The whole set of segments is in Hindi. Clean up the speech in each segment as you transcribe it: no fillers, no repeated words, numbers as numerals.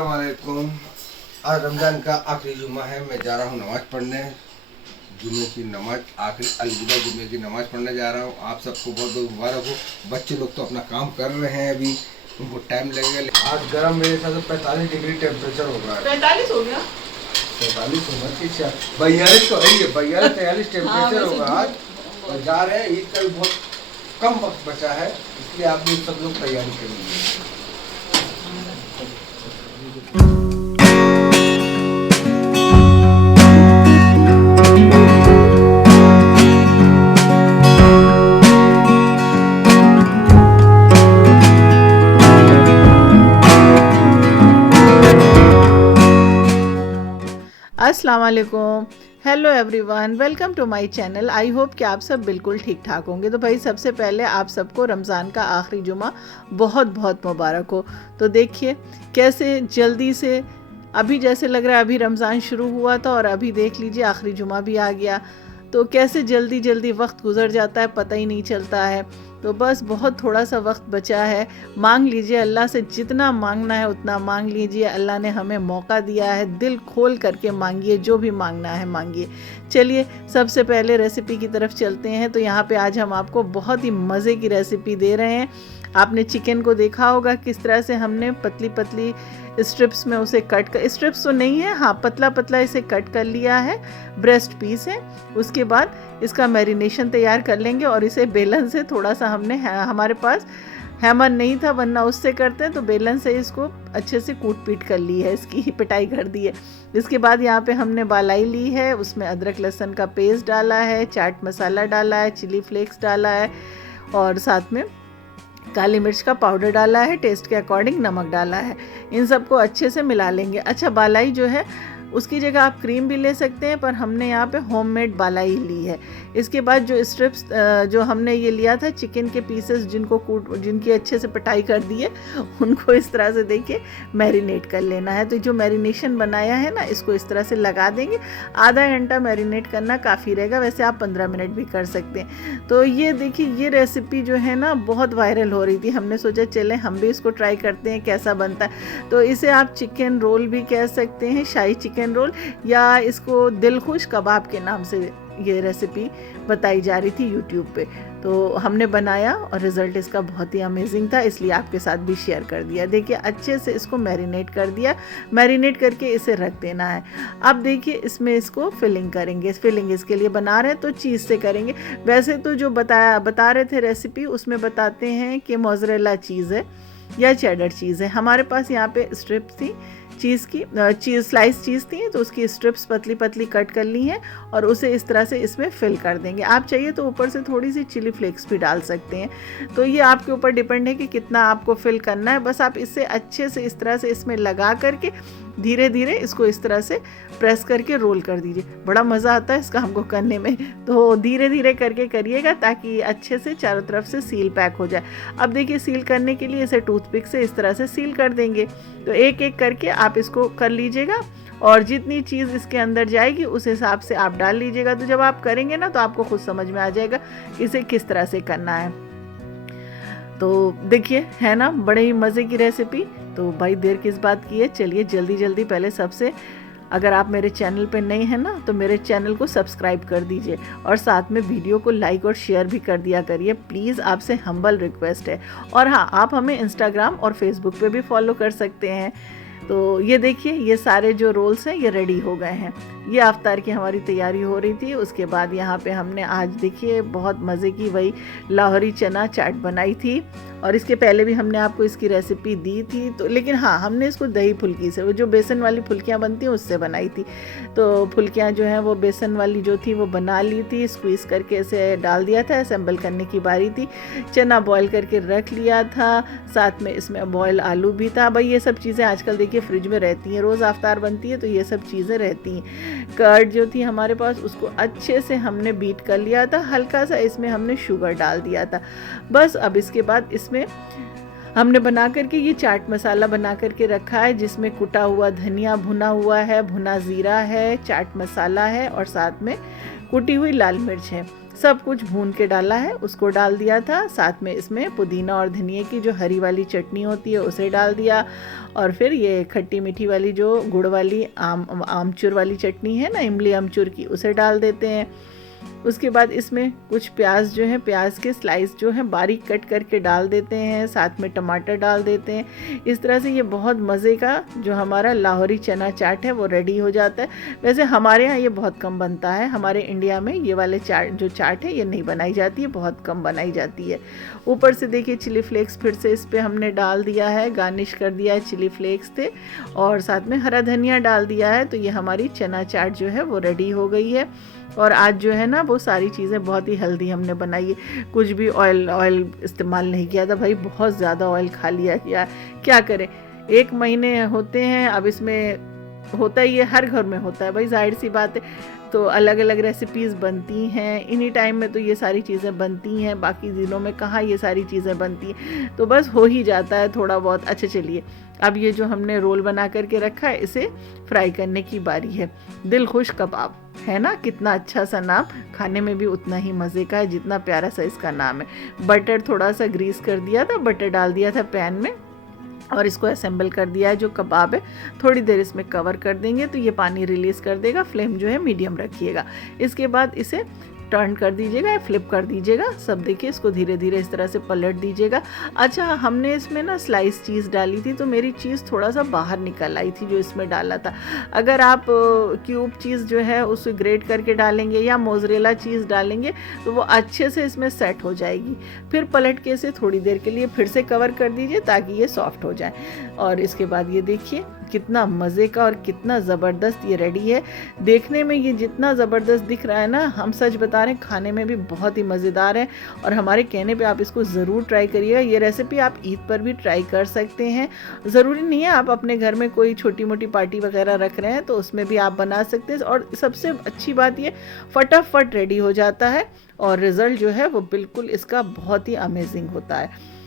अस्सलामुअलैकुम। आज रमज़ान का आखिरी जुम्मा है। मैं जा रहा हूँ नमाज़ पढ़ने। जुम्मे की नमाज आखिरी अलविदा जुम्मे की नमाज़ पढ़ने जा रहा हूँ। आप सबको बहुत बहुत मुबारक हो। बच्चे लोग तो अपना काम कर रहे हैं, अभी उनको टाइम लगेगा। आज गर्म मेरे हिसाब से 45 डिग्री टेम्परेचर होगा। 45 हो गया, 45 होगा कि 42 तो है, 42-43 टेम्परेचर होगा आज। और जा रहे हैं, ईद का भी बहुत कम वक्त बचा है, इसलिए आप भी सब लोग तैयारी करेंगे। अस्सलाम वालेकुम, hello everyone, welcome to my channel. I hope कि आप सब बिल्कुल ठीक ठाक होंगे। तो भाई सबसे पहले आप सबको रमज़ान का आखिरी जुमा बहुत बहुत मुबारक हो। तो देखिए कैसे जल्दी से अभी जैसे लग रहा है अभी रमज़ान शुरू हुआ था और अभी देख लीजिए आखिरी जुमा भी आ गया। तो कैसे जल्दी जल्दी वक्त गुजर जाता है, पता ही नहीं चलता है। तो बस बहुत थोड़ा सा वक्त बचा है। मांग लीजिए अल्लाह से, जितना मांगना है उतना मांग लीजिए। अल्लाह ने हमें मौका दिया है, दिल खोल करके मांगिए, जो भी मांगना है मांगिए। चलिए सबसे पहले रेसिपी की तरफ चलते हैं। तो यहाँ पे आज हम आपको बहुत ही मज़े की रेसिपी दे रहे हैं। आपने चिकन को देखा होगा किस तरह से हमने पतली पतली स्ट्रिप्स में उसे कट कर, स्ट्रिप्स तो नहीं है, हाँ पतला पतला इसे कट कर लिया है, ब्रेस्ट पीस है। उसके बाद इसका मैरिनेशन तैयार कर लेंगे और इसे बेलन से थोड़ा सा हमने, हमारे पास हैमर नहीं था वरना उससे करते हैं, तो बेलन से इसको अच्छे से कूट पीट कर ली है, इसकी पिटाई कर दी है। इसके बाद यहाँ पे हमने बालाई ली है, उसमें अदरक लहसुन का पेस्ट डाला है, चाट मसाला डाला है, चिली फ्लेक्स डाला है और साथ में काली मिर्च का पाउडर डाला है, टेस्ट के अकॉर्डिंग नमक डाला है। इन सबको अच्छे से मिला लेंगे। अच्छा, बालाई जो है उसकी जगह आप क्रीम भी ले सकते हैं, पर हमने यहाँ पे होममेड बालाई ली है। इसके बाद जो स्ट्रिप्स जो हमने ये लिया था चिकन के पीसेस, जिनकी अच्छे से पिटाई कर दी है, उनको इस तरह से देखिए मैरिनेट कर लेना है। तो जो मैरिनेशन बनाया है ना, इसको इस तरह से लगा देंगे। आधा घंटा मैरिनेट करना काफ़ी रहेगा, वैसे आप 15 मिनट भी कर सकते हैं। तो ये देखिए ये रेसिपी जो है ना बहुत वायरल हो रही थी, हमने सोचा चले हम भी इसको ट्राई करते हैं कैसा बनता है। तो इसे आप चिकन रोल भी कह सकते हैं, शाही चिकन रोल, या इसको दिल खुश कबाब के नाम से ये रेसिपी बताई जा रही थी यूट्यूब पे। तो हमने बनाया और रिज़ल्ट इसका बहुत ही अमेजिंग था, इसलिए आपके साथ भी शेयर कर दिया। देखिए अच्छे से इसको मैरिनेट कर दिया, मैरिनेट करके इसे रख देना है। अब देखिए इसमें इसको फिलिंग करेंगे। फिलिंग इसके लिए बना रहे हैं तो चीज़ से करेंगे। वैसे तो जो बता रहे थे रेसिपी, उसमें बताते हैं कि मोज़रेला चीज़ है या चेडर चीज़ है। हमारे पास यहाँ पे स्ट्रिप्स थी चीज़ की, स्लाइस चीज़ थी, तो उसकी स्ट्रिप्स पतली पतली कट कर ली हैं और उसे इस तरह से इसमें फिल कर देंगे। आप चाहिए तो ऊपर से थोड़ी सी चिली फ्लेक्स भी डाल सकते हैं, तो ये आपके ऊपर डिपेंड है कि कितना आपको फिल करना है। बस आप इससे अच्छे से इस तरह से इसमें लगा करके धीरे धीरे इसको इस तरह से प्रेस करके रोल कर दीजिए। बड़ा मज़ा आता है इसका हमको करने में, तो धीरे धीरे करके करिएगा ताकि अच्छे से चारों तरफ से सील पैक हो जाए। अब देखिए सील करने के लिए इसे टूथपिक से इस तरह से सील कर देंगे। तो एक एक करके आप इसको कर लीजिएगा और जितनी चीज़ इसके अंदर जाएगी उस हिसाब से आप डाल लीजिएगा। तो जब आप करेंगे ना तो आपको खुद समझ में आ जाएगा इसे किस तरह से करना है। तो देखिए है ना बड़े ही मज़े की रेसिपी। तो भाई देर किस बात की है, चलिए जल्दी जल्दी पहले सबसे, अगर आप मेरे चैनल पे नए हैं ना तो मेरे चैनल को सब्सक्राइब कर दीजिए और साथ में वीडियो को लाइक और शेयर भी कर दिया करिए प्लीज़, आपसे हम्बल रिक्वेस्ट है। और हाँ, आप हमें इंस्टाग्राम और फेसबुक पे भी फॉलो कर सकते हैं। तो ये देखिए ये सारे जो रोल्स हैं ये रेडी हो गए हैं। ये अफ्तार की हमारी तैयारी हो रही थी। उसके बाद यहाँ पे हमने आज देखिए बहुत मज़े की वही लाहौरी चना चाट बनाई थी, और इसके पहले भी हमने आपको इसकी रेसिपी दी थी। तो लेकिन हाँ, हमने इसको दही फुल्की से, वो जो बेसन वाली फुल्कियाँ बनती हैं उससे बनाई थी। तो फुल्कियाँ जो हैं वो बेसन वाली जो थी वो बना ली थी, स्क्वीज़ करके इसे डाल दिया था, असेंबल करने की बारी थी। चना बॉयल करके रख लिया था, साथ में इसमें बॉयल आलू भी था। भाई ये सब चीज़ें आजकल देखिए फ्रिज में रहती हैं, रोज़ अफ्तार बनती है तो ये सब चीज़ें रहती हैं। कर्ड जो थी हमारे पास उसको अच्छे से हमने बीट कर लिया था, हल्का सा इसमें हमने शुगर डाल दिया था। बस अब इसके बाद इसमें हमने बना करके ये चाट मसाला बना करके रखा है, जिसमें कुटा हुआ धनिया भुना हुआ है, भुना ज़ीरा है, चाट मसाला है और साथ में कुटी हुई लाल मिर्च है। सब कुछ भून के डाला है, उसको डाल दिया था। साथ में इसमें पुदीना और धनिया की जो हरी वाली चटनी होती है उसे डाल दिया, और फिर ये खट्टी मीठी वाली जो गुड़ वाली आमचूर वाली चटनी है ना, इमली आमचूर की, उसे डाल देते हैं। उसके बाद इसमें कुछ प्याज जो है, प्याज के स्लाइस जो है बारीक कट करके डाल देते हैं, साथ में टमाटर डाल देते हैं। इस तरह से ये बहुत मज़े का जो हमारा लाहौरी चना चाट है वो रेडी हो जाता है। वैसे हमारे यहाँ ये बहुत कम बनता है, हमारे इंडिया में ये वाले चाट है ये नहीं बनाई जाती है, बहुत कम बनाई जाती है। ऊपर से देखिए चिली फ्लेक्स फिर से इस पर हमने डाल दिया है, गार्निश कर दिया है चिली फ्लेक्स से, और साथ में हरा धनिया डाल दिया है। तो ये हमारी चना चाट जो है वो रेडी हो गई है। और आज जो है ना वो सारी चीज़ें बहुत ही हेल्दी हमने बनाई है, कुछ भी ऑयल इस्तेमाल नहीं किया था भाई, बहुत ज़्यादा ऑयल खा लिया क्या करें, 1 महीने होते हैं अब, इसमें होता ही है, हर घर में होता है भाई, जाहिर सी बात है। तो अलग अलग रेसिपीज़ बनती हैं, इन्हीं टाइम में तो ये सारी चीज़ें बनती हैं, बाकी दिनों में कहाँ ये सारी चीज़ें बनती हैं, तो बस हो ही जाता है थोड़ा बहुत। अच्छा चलिए, अब ये जो हमने रोल बना करके रखा है इसे फ्राई करने की बारी है। दिल खुश कबाब है ना, कितना अच्छा सा नाम, खाने में भी उतना ही मज़े का है जितना प्यारा सा इसका नाम है। बटर थोड़ा सा ग्रीस कर दिया था, बटर डाल दिया था पैन में, और इसको असेंबल कर दिया है। जो कबाब है थोड़ी देर इसमें कवर कर देंगे तो ये पानी रिलीज़ कर देगा। फ्लेम जो है मीडियम रखिएगा। इसके बाद इसे टर्न कर दीजिएगा या फ्लिप कर दीजिएगा, सब देखिए इसको धीरे धीरे इस तरह से पलट दीजिएगा। अच्छा, हमने इसमें ना स्लाइस चीज़ डाली थी तो मेरी चीज़ थोड़ा सा बाहर निकल आई थी जो इसमें डाला था। अगर आप क्यूब चीज़ जो है उसे ग्रेट करके डालेंगे या मोज़रेला चीज़ डालेंगे तो वो अच्छे से इसमें सेट हो जाएगी। फिर पलट के इसे थोड़ी देर के लिए फिर से कवर कर दीजिए ताकि ये सॉफ्ट हो जाए। और इसके बाद ये देखिए कितना मज़े का और कितना ज़बरदस्त ये रेडी है। देखने में ये जितना ज़बरदस्त दिख रहा है ना, हम सच बता रहे हैं, खाने में भी बहुत ही मज़ेदार है। और हमारे कहने पे आप इसको ज़रूर ट्राई करिएगा। ये रेसिपी आप ईद पर भी ट्राई कर सकते हैं, ज़रूरी नहीं है आप अपने घर में कोई छोटी मोटी पार्टी वगैरह रख रहे हैं तो उसमें भी आप बना सकते हैं। और सबसे अच्छी बात ये फटाफट रेडी हो जाता है और रिज़ल्ट जो है वो बिल्कुल इसका बहुत ही अमेजिंग होता है।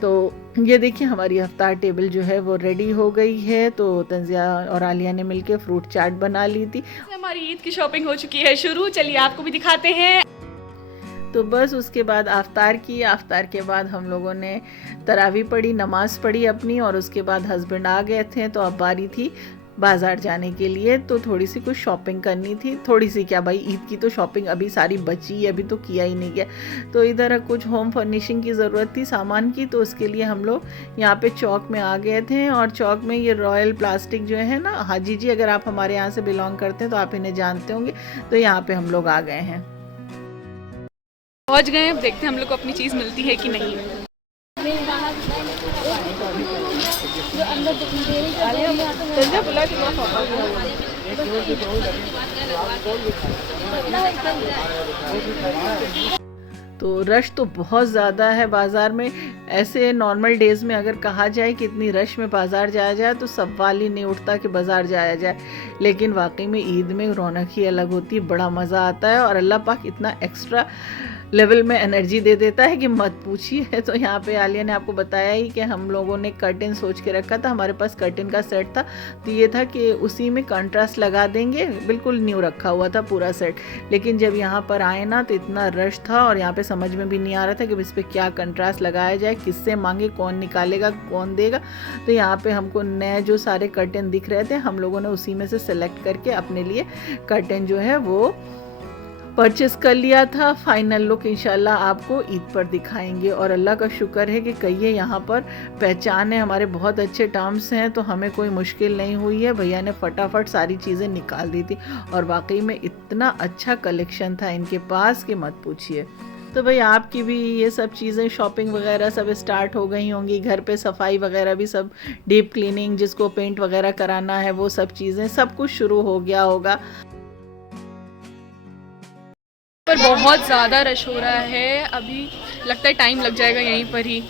तो ये देखिए हमारी अफ्तार टेबल जो है वो रेडी हो गई है। तो तंजिया और आलिया ने मिलके फ्रूट चाट बना ली थी। हमारी ईद की शॉपिंग हो चुकी है शुरू, चलिए आपको भी दिखाते हैं। तो बस उसके बाद आफ्तार की, आफ्तार के बाद हम लोगों ने तरावी पढ़ी, नमाज़ पढ़ी अपनी, और उसके बाद हस्बैंड आ गए थे तो अब बारी थी बाज़ार जाने के लिए। तो थोड़ी सी कुछ शॉपिंग करनी थी, थोड़ी सी क्या भाई, ईद की तो शॉपिंग अभी सारी बची है, अभी तो किया ही नहीं गया। तो इधर कुछ होम फर्निशिंग की ज़रूरत थी सामान की, तो उसके लिए हम लोग यहाँ पे चौक में आ गए थे। और चौक में ये रॉयल प्लास्टिक जो है ना, हाजी जी अगर आप हमारे यहाँ से बिलोंग करते हैं तो आप इन्हें जानते होंगे, तो यहाँ पे हम लोग आ गए हैं, पहुँच गए हैं। देखते हैं हम लोग को अपनी चीज़ मिलती है कि नहीं। तो रश तो बहुत ज़्यादा है बाज़ार में। ऐसे नॉर्मल डेज़ में अगर कहा जाए कि इतनी रश में बाज़ार जाया जाए तो सवाल ही नहीं उठता कि बाज़ार जाया जाए, लेकिन वाकई में ईद में रौनक ही अलग होती है, बड़ा मज़ा आता है। और अल्लाह पाक इतना एक्स्ट्रा लेवल में एनर्जी दे देता है कि मत पूछिए। तो यहाँ पे आलिया ने आपको बताया ही कि हम लोगों ने कर्टन सोच के रखा था, हमारे पास कर्टन का सेट था, तो ये था कि उसी में कंट्रास्ट लगा देंगे, बिल्कुल न्यू रखा हुआ था पूरा सेट। लेकिन जब यहाँ पर आए ना तो इतना रश था और यहाँ पे समझ में भी नहीं आ रहा था कि इस पर क्या कंट्रास्ट लगाया जाए, किससे मांगे, कौन निकालेगा, कौन देगा। तो यहाँ पे हमको नए जो सारे कर्टन दिख रहे थे, हम लोगों ने उसी में से सेलेक्ट करके अपने लिए कर्टन जो है वो परचेस कर लिया था। फाइनल लुक इंशाल्लाह आपको ईद पर दिखाएंगे। और अल्लाह का शुक्र है कि कहिए यहाँ पर पहचान है, हमारे बहुत अच्छे टर्म्स हैं, तो हमें कोई मुश्किल नहीं हुई है। भैया ने फटाफट सारी चीज़ें निकाल दी थी और वाकई में इतना अच्छा कलेक्शन था इनके पास कि मत पूछिए। तो भाई आपकी भी ये सब चीज़ें शॉपिंग वगैरह सब स्टार्ट हो गई होंगी, घर पे सफाई वगैरह भी सब, डीप क्लीनिंग, जिसको पेंट वगैरह कराना है वो सब चीज़ें, सब कुछ शुरू हो गया होगा। पर बहुत ज़्यादा रश हो रहा है, अभी लगता है टाइम लग जाएगा यहीं पर ही।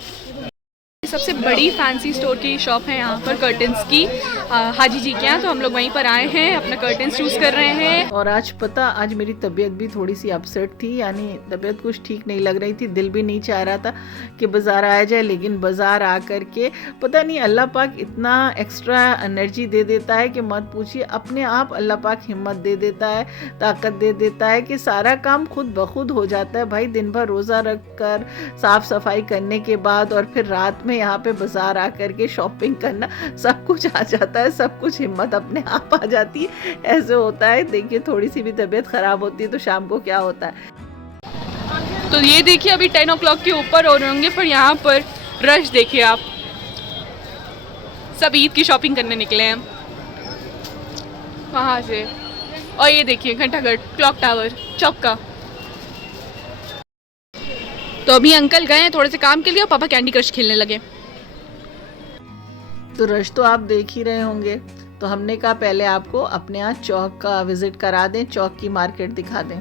सबसे बड़ी फैंसी स्टोर की शॉप है यहाँ पर कर्टन्स की, हाजी जी के यहाँ। तो हम लोग वहीं पर आए हैं, अपना कर्टन्स चूज़ कर रहे हैं। और आज मेरी तबीयत भी थोड़ी सी अपसेट थी, यानी तबीयत कुछ ठीक नहीं लग रही थी। दिल भी नहीं चाह रहा था कि बाज़ार आया जाए, लेकिन बाज़ार आ कर के पता नहीं अल्लाह पाक इतना एक्स्ट्रा एनर्जी दे देता है कि मत पूछिए। अपने आप अल्लाह पाक हिम्मत दे देता है, ताकत दे देता है कि सारा काम खुद ब खुद हो जाता है। भाई दिन भर रोज़ा रख कर साफ़ सफाई करने के बाद और फिर रात में यहाँ पे बाज़ार आ कर के शॉपिंग करना, सब कुछ आ जाता है, सब कुछ हिम्मत अपने आप आ जाती है। ऐसे होता है। देखिए थोड़ी सी भी तबीयत ख़राब होती है तो शाम को क्या होता है। तो ये देखिए अभी 10 o'clock के ऊपर हो रहे होंगे, पर यहाँ पर रश देखिए आप, सब ईद की शॉपिंग करने निकले हैं वहाँ से। और ये देखिए घंटाघर क्लॉक टावर चौक का। तो अभी अंकल गए हैं थोड़े से काम के लिए और पापा कैंडी क्रश खेलने लगे। तो रश तो आप देख ही रहे होंगे, तो हमने कहा पहले आपको अपने यहाँ चौक का विजिट करा दें, चौक की मार्केट दिखा दें।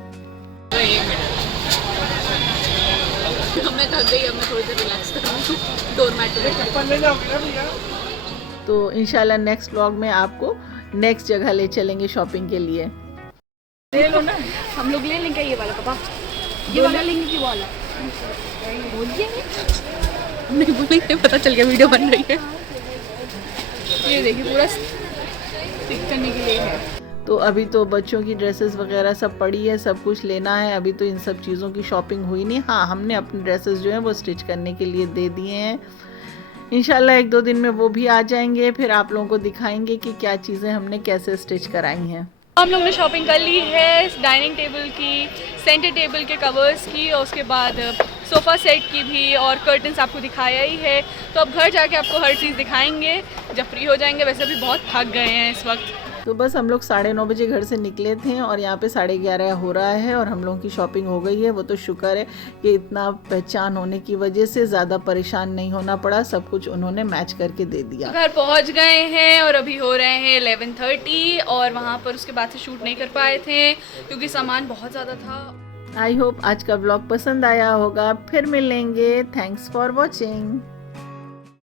मैं थक गई, अब मैं थोड़ी देर रिलैक्स करूँगी डोरमैट पे। तो इंशाल्लाह नेक्स्ट व्लॉग में आपको नेक्स्ट जगह ले चलेंगे शॉपिंग के लिए। ले लो ना, हम लोग ले लेंगे ये वाला पापा, ये वाला लेंगे कि वाला बोलिए नहीं बोलेंगे, पता चल गया वीडियो बन रही है। ये देखिए पूरा स्टिक करने के लिए है। तो अभी तो बच्चों की ड्रेसेस वगैरह सब पड़ी है, सब कुछ लेना है। अभी तो इन सब चीज़ों की शॉपिंग हुई नहीं। हाँ, हमने अपने ड्रेसेस जो हैं वो स्टिच करने के लिए दे दिए हैं। इंशाल्लाह 1-2 दिन में वो भी आ जाएंगे, फिर आप लोगों को दिखाएंगे कि क्या चीज़ें हमने कैसे स्टिच कराई हैं। हम लोग ने शॉपिंग कर ली है डाइनिंग टेबल की, सेंटर टेबल के कवर्स की, और उसके बाद सोफ़ा सेट की भी, और कर्टन्स आपको दिखाया ही है। तो अब घर जाके आपको हर चीज़ दिखाएंगे जब फ्री हो जाएंगे। वैसे भी बहुत थक गए हैं इस वक्त। तो बस हम लोग 9:30 बजे घर से निकले थे और यहाँ पे 11:30 हो रहा है और हम लोगों की शॉपिंग हो गई है। वो तो शुक्र है कि इतना पहचान होने की वजह से ज़्यादा परेशान नहीं होना पड़ा, सब कुछ उन्होंने मैच करके दे दिया। घर पहुँच गए हैं और अभी हो रहे हैं 11:30, और वहाँ पर उसके बाद से शूट नहीं कर पाए थे क्योंकि सामान बहुत ज़्यादा था। आई होप आज का ब्लॉग पसंद आया होगा। फिर मिलेंगे। Thanks for watching.